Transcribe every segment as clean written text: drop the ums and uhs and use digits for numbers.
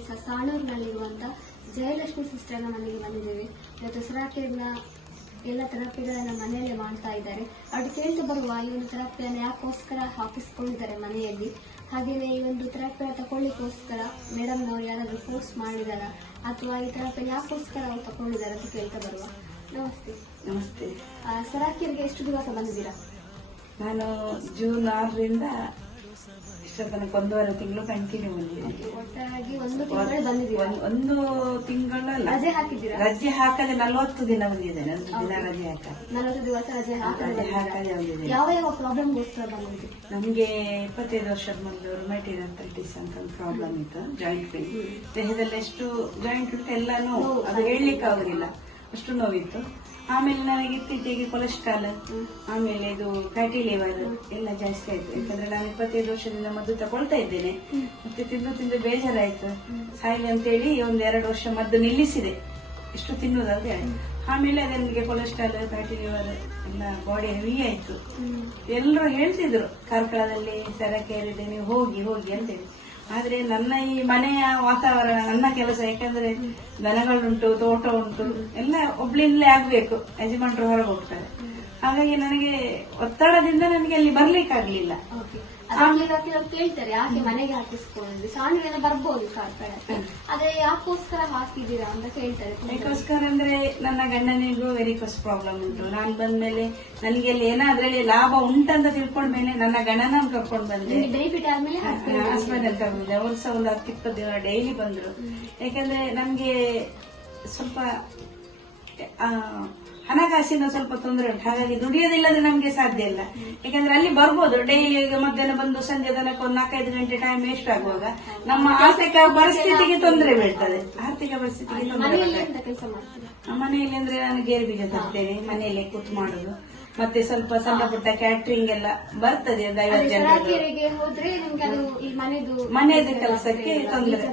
ದಿವಸ ಸಾಣೂರಿನಲ್ಲಿರುವಂತ ಜಯಲಕ್ಷ್ಮಿ ಸಿಸ್ಟರ್ನ ಮನೆಗೆ ಬಂದಿದ್ದೇವೆ. ಇವತ್ತು ಸರಾಕೆರ್ನ ಎಲ್ಲ ಥೆರಪಿಗಳನ್ನ ಮನೆಯಲ್ಲೇ ಮಾಡ್ತಾ ಇದ್ದಾರೆ. ಅವ್ರು ಕೇಳ್ತಾ ಬರುವ ಈ ಒಂದು ಥೆರಪಿಯನ್ನು ಯಾಕೋಸ್ಕರ ಹಾಕಿಸ್ಕೊಂಡಿದ್ದಾರೆ ಮನೆಯಲ್ಲಿ, ಹಾಗೆಯೇ ಈ ಒಂದು ಥೆರಪಿಯನ್ನು ತಗೊಳ್ಳಿಕ್ಕೋಸ್ಕರ ಮೇಡಮ್ನವ್ರು ಯಾರಾದ್ರೂ ಫೋರ್ಸ್ ಮಾಡಿದಾರ ಅಥವಾ ಈ ಥೆರಪಿಯನ್ನು ಯಾಕೋಸ್ಕರ ಅವ್ರು ತಗೊಂಡಿದ್ದಾರೆ ಅಂತ ಕೇಳ್ತಾ ಬರುವ. ನಮಸ್ತೆ. ನಮಸ್ತೆ. ಸರಾಕೆರ್ಗೆ ಎಷ್ಟು ದಿವಸ ಬಂದಿದ್ದೀರಾ? ನಾನು ಜೂನ್ 6ರಿಂದ ಇಷ್ಟ ತನಕ 1.5 ತಿಂಗಳು ಕಂಟಿನ್ಯೂ ಬಂದಿದ್ದೀನಿ. ಒಟ್ಟಾಗಿ 1 ತಿಂಗಳು ಬಂದಿದ್ದೀರಾ? 1 ತಿಂಗಳಲ್ಲ, ರಜೆ ಹಾಕಿದ್ದೀರಾ? ರಜೆ ಹಾಕದೆ 40 ದಿನ ಬಂದಿದ್ದೇನೆ. 1 ದಿನ ರಜೆ ಹಾಕದೆ 40 ದಿವಸ ರಜೆ ಹಾಕದೆ ಬಂದಿದ್ದೇನೆ. ಯಾವ ಯಾವ ಪ್ರಾಬ್ಲಮ್ಗೋಸ್ಕರ ಬಂದಿದ್ದೀರಿ? ನಮ್ಗೆ 25 ವರ್ಷದ ಮೊದಲು ರುಮೈಟೈಡ್ ಆರ್ಥರೈಟಿಸ್ ಅಂತ ಒಂದು ಪ್ರಾಬ್ಲಮ್ ಇತ್ತು. ಜಾಯಿಂಟ್ ಪೇನ್, ದೇಹದಲ್ಲಿ ಎಷ್ಟು ಜಾಯಿಂಟ್ ಉಂಟು ಎಲ್ಲ ನೋವು, ಅದು ಹೇಳಲಿಕ್ಕೆ ಆಗುದಿಲ್ಲ, ಅಷ್ಟು ನೋವಿತ್ತು. ಆಮೇಲೆ ನನಗೆ ಇತ್ತೀಚೆಗೆ ಕೊಲೆಸ್ಟ್ರಾಲ್, ಆಮೇಲೆ ಇದು ಫ್ಯಾಟಿ ಲಿವರ್ ಎಲ್ಲ ಜಾಸ್ತಿ ಆಯ್ತು. ಯಾಕಂದ್ರೆ ನಾನು 25 ವರ್ಷದಿಂದ ಮದ್ದು ತಗೊಳ್ತಾ ಇದ್ದೇನೆ. ಮತ್ತೆ ತಿಂದು ಬೇಜಾರಾಯ್ತು, ಸಾಯಿಲೆ ಅಂತೇಳಿ 1-2 ವರ್ಷ ಮದ್ದು ನಿಲ್ಲಿಸಿದೆ, ಇಷ್ಟು ತಿನ್ನುವುದಂತ ಹೇಳಿ. ಆಮೇಲೆ ನನಗೆ ಕೊಲೆಸ್ಟ್ರಾಲ್, ಫ್ಯಾಟಿ ಲಿವರ್ ಎಲ್ಲ ಬಾಡಿ ಹೆವಿ ಆಯ್ತು. ಎಲ್ಲರೂ ಹೇಳ್ತಿದ್ರು ಕಾರ್ಕಳದಲ್ಲಿ ಸರಕೇರಿದೆ, ನೀವು ಹೋಗಿ ಹೋಗಿ ಅಂತೇಳಿ. ಆದ್ರೆ ನನ್ನ ಈ ಮನೆಯ ವಾತಾವರಣ, ನನ್ನ ಕೆಲಸ, ಯಾಕಂದ್ರೆ ದನಗಳುಂಟು, ತೋಟ ಉಂಟು, ಎಲ್ಲ ಒಬ್ಳಿಂದಲೇ ಆಗ್ಬೇಕು, ಯಜಮಾನ್ರು ಹೊರಗೆ ಹೋಗ್ತಾರೆ. ಹಾಗಾಗಿ ನನಗೆ ಒತ್ತಡದಿಂದ ನನಗೆ ಅಲ್ಲಿ ಬರ್ಲಿಕ್ಕಾಗ್ಲಿಲ್ಲ. ಕೇಳ್ತಾರೆ ಯಾಕೆ ಮನೆಗೆ ಹಾಕಿಸ್ಕೊಂಡ್ರಿ, ಸಾಣಿಗೆಲ್ಲ ಬರ್ಬೋದು ಕಾರ್ಕಳಕ್ಕೆ, ಆದ್ರೆ ಯಾಕೋಸ್ಕರ ಹಾಕಿದೀರಾ ಅಂತ ಕೇಳ್ತಾರೆ. ಯಾಕೋಸ್ಕರ ಅಂದ್ರೆ ನನ್ನ ಗಂಡನಿಗೂ ವೆರಿಕೋಸ್ ಪ್ರಾಬ್ಲಮ್ ಉಂಟು. ನಾನು ಬಂದ್ಮೇಲೆ ನನಗೆ ಅಲ್ಲಿ ಏನಾದ್ರಲ್ಲಿ ಲಾಭ ಉಂಟಂತ ತಿಳ್ಕೊಂಡ್ಮೇಲೆ ನನ್ನ ಗಂಡನ ಕರ್ಕೊಂಡು ಬಂದೆ. ಬೆನಿಫಿಟ್ ಆದ್ಮೇಲೆ ಹಸ್ಬೆಂಡ್ ಅಂತ ಬಂದೆ. ಅವ್ರು ಸಹ ಒಂದು 10-20 ದಿನ ಡೈಲಿ ಬಂದ್ರು. ಯಾಕಂದ್ರೆ ನಮ್ಗೆ ಸ್ವಲ್ಪ ಹಣಕಾಸಿನ ಸ್ವಲ್ಪ ತೊಂದರೆ ಉಂಟು. ಹಾಗಾಗಿ ದುಡಿಯೋದಿಲ್ಲದ್ರೆ ನಮ್ಗೆ ಸಾಧ್ಯ ಇಲ್ಲ. ಯಾಕಂದ್ರೆ ಅಲ್ಲಿ ಬರ್ಬೋದು ಡೈಲಿ, ಮಧ್ಯಾಹ್ನ ಬಂದು ಸಂಜೆ ತನಕ 4-5 ಗಂಟೆ ಟೈಮ್ ವೇಸ್ಟ್ ಆಗುವಾಗ ನಮ್ಮ ಆರ್ಥಿಕ ಪರಿಸ್ಥಿತಿಗೆ ತೊಂದರೆ ಬೀಳ್ತದೆ. ಆರ್ಥಿಕ ಪರಿಸ್ಥಿತಿಗೆ ತೊಂದರೆ ಮನೆಯಲ್ಲಿ ಅಂದ್ರೆ ನಾನು ಗೇರು ಬೀಜ ತರ್ತೇನೆ, ಮನೆಯಲ್ಲೇ ಕೂತು ಮಾಡುದು. ಮತ್ತೆ ಸ್ವಲ್ಪ ಸಣ್ಣ ಪುಟ್ಟ ಕ್ಯಾಟ್ರಿಂಗ್ ಎಲ್ಲ ಬರ್ತದೆ. 50 ಜನರಿಗೆ ಹೋದ್ರೆ ಮನೆಯದ ಕೆಲಸಕ್ಕೆ ತೊಂದರೆ,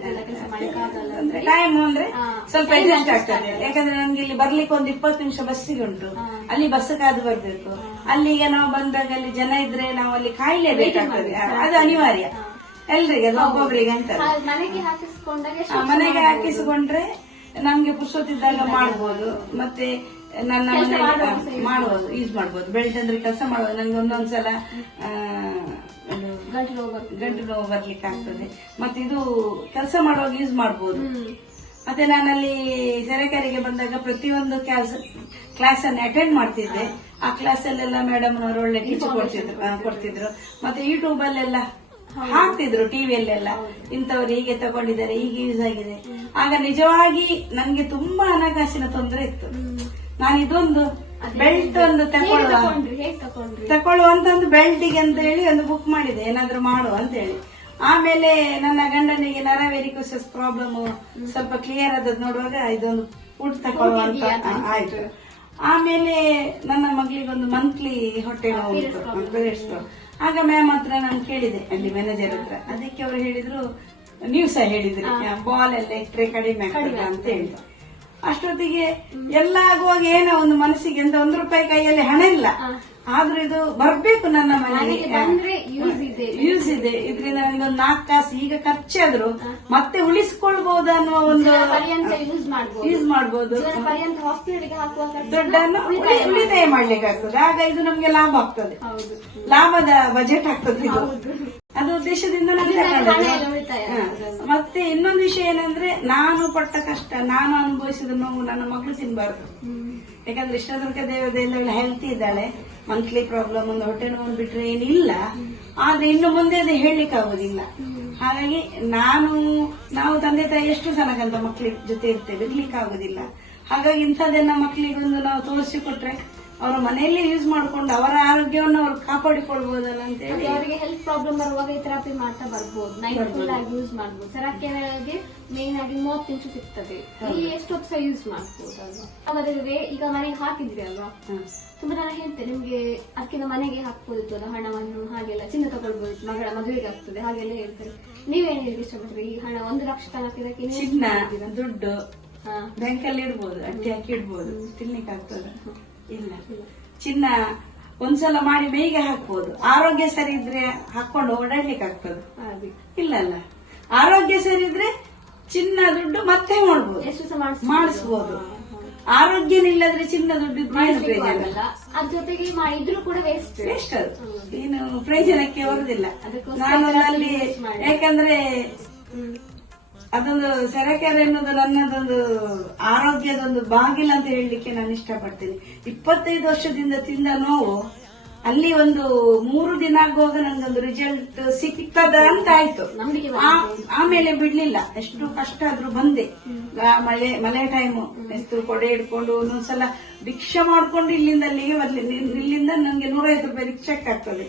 ಅಂದ್ರೆ ಟೈಮ್ ಅಂದ್ರೆ ಸ್ವಲ್ಪ ಅಡ್ಜಸ್ಟ್ ಆಗ್ತದೆ. ಯಾಕಂದ್ರೆ ನಮ್ಗೆ ಇಲ್ಲಿ ಬರ್ಲಿಕ್ಕೆ 20 ನಿಮಿಷ ಬಸ್ಸಿಗೆ ಉಂಟು, ಅಲ್ಲಿ ಬಸ್ ಕಾದು ಬರ್ಬೇಕು. ಅಲ್ಲಿಗೆ ನಾವು ಬಂದಾಗ ಅಲ್ಲಿ ಜನ ಇದ್ರೆ ನಾವು ಅಲ್ಲಿ ಕಾಯ್ಲೇಬೇಕಾಗ್ತದೆ, ಅದು ಅನಿವಾರ್ಯ ಎಲ್ರಿಗೆ, ಒಬ್ಬೊಬ್ಬರಿಗೆ ಅಂತ. ಮನೆಗೆ ಹಾಕಿಸಿಕೊಂಡ್ರೆ ನಮ್ಗೆ ಪುರ್ಸೊತ್ತಿದ್ದಾಗ ಮಾಡ್ಬೋದು. ಮತ್ತೆ ನನ್ನ ಮನೆಯಲ್ಲಿ ಮಾಡಬಹುದು, ಯೂಸ್ ಮಾಡಬಹುದು. ಬೆಲ್ಟ್ ಅಂದ್ರೆ ಕೆಲಸ ಮಾಡಬಹುದು. ನನ್ಗೆ ಒಂದೊಂದ್ಸಲ ಗಂಟು ನೋವು ಬರ್ಲಿಕ್ಕೆ ಆಗ್ತದೆ. ಮತ್ತೆ ಇದು ಕೆಲಸ ಮಾಡುವಾಗ ಯೂಸ್ ಮಾಡಬಹುದು. ಮತ್ತೆ ನಾನಲ್ಲಿ ಸರಕಾರಿಗೆ ಬಂದಾಗ ಪ್ರತಿಯೊಂದು ಕ್ಲಾಸ್ ಅನ್ನು ಅಟೆಂಡ್ ಮಾಡ್ತಿದ್ದೆ. ಆ ಕ್ಲಾಸ್ ಅಲ್ಲೆಲ್ಲ ಮೇಡಮ್ ನವರು ಒಳ್ಳೆ ಟೀಚ್ ಕೊಡ್ತಿದ್ರು. ಮತ್ತೆ ಯೂಟ್ಯೂಬ್ ಅಲ್ಲೆಲ್ಲ ಹಾಕ್ತಿದ್ರು, ಟಿವಿಯಲ್ಲೆಲ್ಲ ಇಂಥವ್ರು ಹೀಗೆ ತಗೊಂಡಿದ್ದಾರೆ, ಹೀಗೆ ಯೂಸ್ ಆಗಿದೆ. ಆಗ ನಿಜವಾಗಿ ನನ್ಗೆ ತುಂಬಾ ಹಣಕಾಸಿನ ತೊಂದರೆ ಇತ್ತು. ನಾನು ಇದೊಂದು ಬೆಲ್ಟ್ ಒಂದು ತಕೊಳ್ಳುವಂತ ಒಂದು ಬೆಲ್ಟಿಗೆ ಅಂತ ಹೇಳಿ ಒಂದು ಬುಕ್ ಮಾಡಿದೆ, ಏನಾದ್ರೂ ಮಾಡುವ ಅಂತ ಹೇಳಿ. ಆಮೇಲೆ ನನ್ನ ಗಂಡನಿಗೆ ನರವೆರಿಕೋಸಿಸ್ ಪ್ರಾಬ್ಲಮ್ ಸ್ವಲ್ಪ ಕ್ಲಿಯರ್ ಆದದ್ದು ನೋಡುವಾಗ ಇದೊಂದು ಫುಡ್ ತಕೊಳ್ಳುವಂತ ಆಯ್ತು. ಆಮೇಲೆ ನನ್ನ ಮಗಳಿಗೊಂದು ಮಂತ್ಲಿ ಹೊಟ್ಟೆ ನೋವು ಉಂಟು. ಆಗ ಮ್ಯಾಮ್ ಹತ್ರ ನಾನು ಕೇಳಿದೆ, ಅಲ್ಲಿ ಮ್ಯಾನೇಜರ್ ಹತ್ರ. ಅದಕ್ಕೆ ಅವರು ಹೇಳಿದ್ರು, ನೀವು ಸಹ ಹೇಳಿದ್ರಿ ಬಾಲ್ ಎಲ್ಲ ಇಟ್ಟರೆ ಕಡಿಮೆ ಆಗ್ತದೆ ಅಂತ ಹೇಳಿದ್ರು. ಅಷ್ಟೊತ್ತಿಗೆ ಎಲ್ಲ ಆಗುವಾಗ ಏನೋ ಒಂದು ಮನಸ್ಸಿಗೆ ಅಂತ 1 ರೂಪಾಯಿ ಕೈಯಲ್ಲಿ ಹಣ ಇಲ್ಲ, ಆದ್ರೂ ಇದು ಬರ್ಬೇಕು ನನ್ನ ಮನೆಗೆ, ಯೂಸ್ ಇದೆ, ಇದ್ರಿಂದ ನನಗೊಂದು 4 ಕಾಸು ಈಗ ಖರ್ಚಾದ್ರು ಮತ್ತೆ ಉಳಿಸ್ಕೊಳ್ಬಹುದು ಅನ್ನುವ ಒಂದು ಯೂಸ್ ಮಾಡಬಹುದು, ದುಡ್ಡನ್ನು ಉಳಿತಾಯ ಮಾಡ್ಲಿಕ್ಕೆ ಆಗ್ತದೆ. ಆಗ ಇದು ನಮ್ಗೆ ಲಾಭ ಆಗ್ತದೆ, ಲಾಭದ ಬಜೆಟ್ ಆಗ್ತದೆ. ಇದು ಅದು ಉದ್ದೇಶದಿಂದ ಮತ್ತೆ ಇನ್ನೊಂದು ವಿಷಯ ಏನಂದ್ರೆ, ನಾನು ಪಟ್ಟ ಕಷ್ಟ, ನಾನು ಅನುಭವಿಸಿದ ನೋವು ನನ್ನ ಮಗಳು ತಿನ್ಬಾರ್ದು. ಯಾಕಂದ್ರೆ ಇಷ್ಟ ತನಕ ದೇವದಿಂದ ಹೆಲ್ತಿ ಇದ್ದಾಳೆ. ಮಂತ್ಲಿ ಪ್ರಾಬ್ಲಮ್, ಒಂದು ಹೊಟ್ಟೆ ನೋವು ಬಿಟ್ರೆ ಏನಿಲ್ಲ. ಆದ್ರೆ ಇನ್ನು ಮುಂದೆ ಅದು ಹೇಳಲಿಕ್ಕೆ ಆಗುದಿಲ್ಲ. ಹಾಗಾಗಿ ನಾವು ತಂದೆ ತಾಯಿ ಎಷ್ಟು ತನಕಂತ ಮಕ್ಕಳ ಜೊತೆ ಇರ್ತೇವೆ, ಇರ್ಲಿಕ್ಕೆ ಆಗುದಿಲ್ಲ. ಹಾಗಾಗಿ ಇಂಥದ್ದೆಲ್ಲ ಮಕ್ಕಳಿಗೊಂದು ನಾವು ತೋರಿಸಿಕೊಟ್ರೆ ಅವರ ಮನೆಯಲ್ಲೇ ಯೂಸ್ ಮಾಡ್ಕೊಂಡು ಅವರ ಆರೋಗ್ಯವನ್ನು ಅವ್ರು ಕಾಪಾಡಿಕೊಳ್ಬಹುದಲ್ಲ ಅಂತ ಹೇಳಿ. ಅವರಿಗೆ ಹೆಲ್ತ್ ಪ್ರಾಬ್ಲಮ್ ಬರುವಾಗ ಈ ಥೆರಪಿ ಮಾಡ್ತಾ ಬರ್ಬೋದು, ನೈಟ್ ಫುಲ್ ಆಗಿ ಯೂಸ್ ಮಾಡ್ಬೋದು. ಸರಕೆಗೆ ಮೇನ್ ಆಗಿ 30 ನಿಮಿಷ ಸಿಗ್ತದೆ, ಎಷ್ಟು ಹೊತ್ತು ಯೂಸ್ ಮಾಡ್ಬೋದು ಅಲ್ವಾ. ಈಗ ಮನೆಗೆ ಹಾಕಿದ್ರಿ ಅಲ್ವಾ, ತುಂಬಾ ಜನ ಹೇಳ್ತೇನೆ ನಿಮ್ಗೆ ಅದಕ್ಕಿಂತ ಮನೆಗೆ ಹಾಕ್ಬೋದಿತ್ತು ಹಣವನ್ನು, ಹಾಗೆಲ್ಲ ಚಿನ್ನ ತಗೊಳ್ಬಹುದು, ಮಗಳ ಮದುವೆಗೆ ಆಗ್ತದೆ ಹಾಗೆಲ್ಲ ಹೇಳ್ತಾರೆ. ನೀವೇನ್ ಹೇಳಿ ಇಷ್ಟಪಟ್ರಿ? ಈ ಹಣ 1 ಲಕ್ಷ ತನಕ ಇದಕ್ಕೆ ಚಿನ್ನ, ದುಡ್ಡು ಬ್ಯಾಂಕಲ್ಲಿ ಇಡ್ಬೋದು, ಅಟ್ಟಿ ಹಾಕಿ ಇಡ್ಬೋದು, ತಿನ್ಲಿಕ್ಕೆ ಆಗ್ತದೆ ಇಲ್ಲ. ಚಿನ್ನ ಒಂದ್ಸಲ ಮಾಡಿ ಮೇಗೆ ಹಾಕ್ಬೋದು, ಆರೋಗ್ಯ ಸರಿ ಇದ್ರೆ ಹಾಕೊಂಡು ಓಡಾಡ್ಲಿಕ್ಕೆ ಆಗ್ತದೆ. ಇಲ್ಲ ಆರೋಗ್ಯ ಸರಿ ಇದ್ರೆ ಚಿನ್ನ ಮತ್ತೆ ಮಾಡ್ಬೋದು, ಎಷ್ಟು ಸಹ ಮಾಡಿಸ್ಬೋದು. ಆರೋಗ್ಯನಿಲ್ಲದ್ರೆ ಚಿನ್ನ ದುಡ್ಡು ಪ್ರಯೋಜನ ಆಗಲ್ಲ. ಅದ್ರ ಜೊತೆಗೆ ಇದ್ರೂ ಕೂಡ ವೇಸ್ಟ್ ವೇಸ್ಟ್ ಅದು, ಏನು ಪ್ರಯೋಜನಕ್ಕೆ ಬರುದಿಲ್ಲ. ಅದಕ್ಕೋಸ್ಕರ ನಾನು ಅಲ್ಲಿ ಯಾಕಂದ್ರೆ ಅದೊಂದು ಸೆರೆಕೆರೆ ಎನ್ನುವುದು ನನ್ನದೊಂದು ಆರೋಗ್ಯದೊಂದು ಬಾಗಿಲು ಅಂತ ಹೇಳಲಿಕ್ಕೆ ನಾನು ಇಷ್ಟಪಡ್ತೇನೆ. 25 ವರ್ಷದಿಂದ ತಿಂದ ನೋವು ಅಲ್ಲಿ ಒಂದು 3 ದಿನ ಆಗುವಾಗ ನಂದೊಂದು ರಿಸಲ್ಟ್ ಸಿಕ್ತದ ಅಂತ ಆಯ್ತು. ಆಮೇಲೆ ಬಿಡ್ಲಿಲ್ಲ, ಎಷ್ಟು ಕಷ್ಟ ಆದ್ರೂ ಬಂದೆ. ಮಳೆ ಟೈಮು ಎಷ್ಟು ಕೊಡೆ ಹಿಡ್ಕೊಂಡು ಒಂದೊಂದ್ಸಲ ಭಿಕ್ಷೆ ಮಾಡ್ಕೊಂಡು ಇಲ್ಲಿಂದ ಅಲ್ಲಿಗೆ ಇಲ್ಲಿಂದ ನಂಗೆ 150 ರೂಪಾಯಿ ರಿಕ್ಷಕ್ಕೆ ಆಗ್ತದೆ.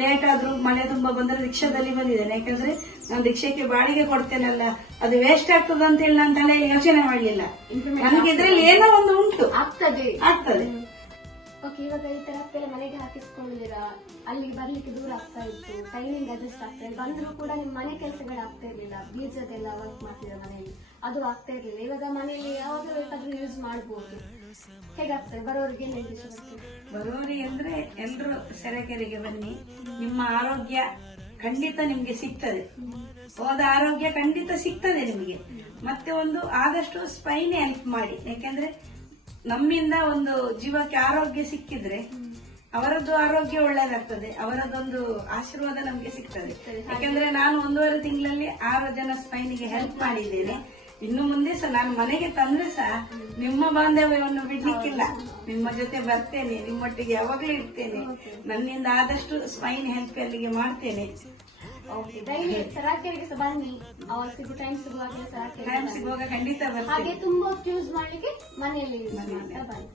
ಲೇಟ್ ಆದ್ರೂ ಮಳೆ ತುಂಬಾ ಬಂದ್ರೆ ರಿಕ್ಷಾದಲ್ಲಿ ಬಂದಿದ್ದೇನೆ. ಯಾಕಂದ್ರೆ ನಾನು ರಿಕ್ಷಕ್ಕೆ ಬಾಡಿಗೆ ಕೊಡ್ತೇನಲ್ಲ, ಅದು ವೇಸ್ಟ್ ಆಗ್ತದ ಅಂತ ಹೇಳಿ ನಾನು ತಲೆಯಲ್ಲಿ ಯೋಚನೆ ಮಾಡ್ಲಿಲ್ಲ. ನನಗೆ ಇದ್ರಲ್ಲಿ ಏನೋ ಒಂದು ಉಂಟು, ಆಗ್ತದೆ. ಓಕೆ, ಇವಾಗ ಈ ಥೆರಪಿ ಎಲ್ಲ ಮನೆಗೆ ಹಾಕಿಸ್ಕೊಂಡಿದ್ದೀರಾ, ಅಲ್ಲಿಗೆ ಬರ್ಲಿಕ್ಕೆ ದೂರ ಆಗ್ತಾ ಇತ್ತು, ಟೈಮಿಂಗ್ ಅಡ್ಜಸ್ಟ್ ಆಗ್ತಾ ಇಲ್ಲ, ಬಂದ್ರೂ ಕೂಡ ನಿಮ್ ಮನೆ ಕೆಲಸಗಳು ಆಗ್ತಾ ಇರ್ಲಿಲ್ಲ, ಬೀಜದೆಲ್ಲ ವರ್ಕ್ ಮಾಡ್ತಿದ್ದ ಮನೆಯಲ್ಲಿ ಅದು ಆಗ್ತಾ ಇರ್ಲಿಲ್ಲ. ಇವಾಗ ಮನೆಯಲ್ಲಿ ಯಾವಾಗ ಬೇಕಾದ್ರೂ ಯೂಸ್ ಮಾಡಬಹುದು, ಹೇಗಾಗ್ತದೆ? ಬರೋರಿಗೆ ಬರೋರಿಗೆ ಅಂದ್ರೆ ಎಲ್ರು ಸೆರೆಕೆರೆಗೆ ಬನ್ನಿ, ನಿಮ್ಮ ಆರೋಗ್ಯ ಖಂಡಿತ ನಿಮ್ಗೆ ಸಿಗ್ತದೆ. ಹೋದ ಆರೋಗ್ಯ ಖಂಡಿತ ಸಿಗ್ತದೆ ನಿಮಗೆ. ಮತ್ತೆ ಒಂದು ಆದಷ್ಟು ಸ್ಪೈನ್ ಹೆಲ್ಪ್ ಮಾಡಿ, ಯಾಕಂದ್ರೆ ನಮ್ಮಿಂದ ಒಂದು ಜೀವಕ್ಕೆ ಆರೋಗ್ಯ ಸಿಕ್ಕಿದ್ರೆ ಅವರದ್ದು ಆರೋಗ್ಯ ಒಳ್ಳೇದಾಗ್ತದೆ, ಅವರದೊಂದು ಆಶೀರ್ವಾದ ನಮ್ಗೆ ಸಿಗ್ತದೆ. ಯಾಕಂದ್ರೆ ನಾನು 1.5 ತಿಂಗಳಲ್ಲಿ 6 ಜನ ಸ್ಪೈನಿಗೆ ಹೆಲ್ಪ್ ಮಾಡಿದ್ದೇನೆ. ಇನ್ನು ಮುಂದೆ ಸಹ ನಾನು ಮನೆಗೆ ತಂದ್ರೆ ಸಹ ನಿಮ್ಮ ಬಾಂಧವ್ಯವನ್ನು ಬಿಡ್ಲಿಕ್ಕಿಲ್ಲ, ನಿಮ್ಮ ಜೊತೆ ಬರ್ತೇನೆ, ನಿಮ್ಮೊಟ್ಟಿಗೆ ಯಾವಾಗ್ಲೂ ಇರ್ತೇನೆ. ನನ್ನಿಂದ ಆದಷ್ಟು ಸ್ಪೈನ್ ಹೆಲ್ಪ್ ಅಲ್ಲಿಗೆ ಮಾಡ್ತೇನೆ. ಸರಾಕೆರೆಗೆ ಸಹ ಬನ್ನಿ, ಅವಾಗ ಟೈಮ್ ಸಿಗುವಾಗ ಖಂಡಿತ ಬರ್ತೇನೆ. ಹಾಗೆ ತುಂಬಾ ಯೂಸ್ ಮಾಡ್ಲಿಕ್ಕೆ ಮನೆಯಲ್ಲಿ ಯೂಸ್ ಮಾಡ್ತಾ ಬನ್ನಿ.